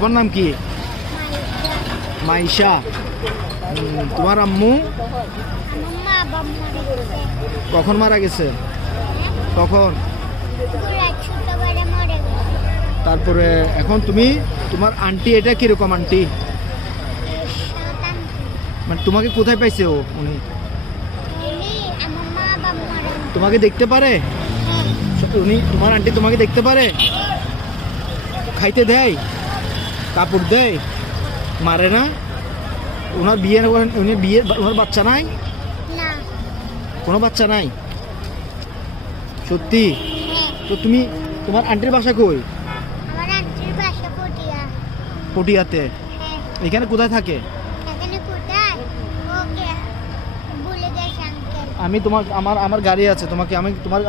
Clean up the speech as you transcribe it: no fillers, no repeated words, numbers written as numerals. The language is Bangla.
তোমার নাম কি? মাইশা। তোমার আম্মু কখন মারা গেছে? কখন? তারপরে এখন তুমি তোমার আন্টি, এটা কিরকম আন্টি? মানে তোমাকে কোথায় পাইছে ও? উনি তোমাকে দেখতে পারে? উনি তোমার আন্টি তোমাকে দেখতে পারে? খাইতে দেয়? কাপড় দেয়? মারে না? ওনার বিয়ে, উনি বিয়ে, ওনার বাচ্চা নাই? কোনো বাচ্চা নাই? সত্যি? তো তুমি, তোমার আন্টির বাসা কই? পটিয়াতে। এখানে কোথায় থাকে? আমি তোমার, আমার গাড়ি আছে, তোমাকে আমি তোমার